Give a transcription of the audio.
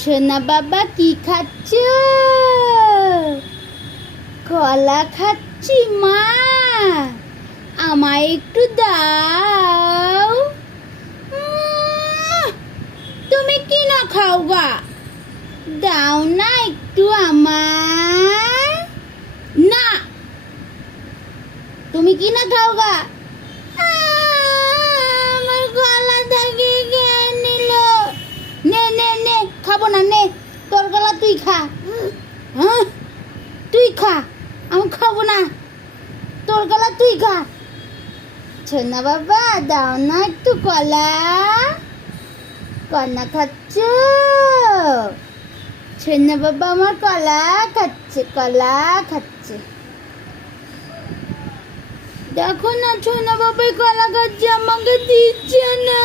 সোনা বাবা কি খাচ্ছ? কলা খাচ্ছি মা, আমায় একটু দাও। তুমি কি না খাও গা? দাও না একটু আমায়। না, তুমি কি না খাও গা? আমার গলা থেকে খেয়ে নিল। নে নে নে, খাবো না, নে তোর গলা তুই খা। হ্যাঁ, তুই খা, আমি খাবো না, তোর গলা তুই খা। সোনা বাবা দাও না একটু কলা। কলা খাচ্ছ? সোনা বাবা আমার কলা খাচ্ছে, কলা খাচ্ছে। দেখো না সোনা বাবাই কলা খাচ্ছে, আমাকে দিচ্ছে না।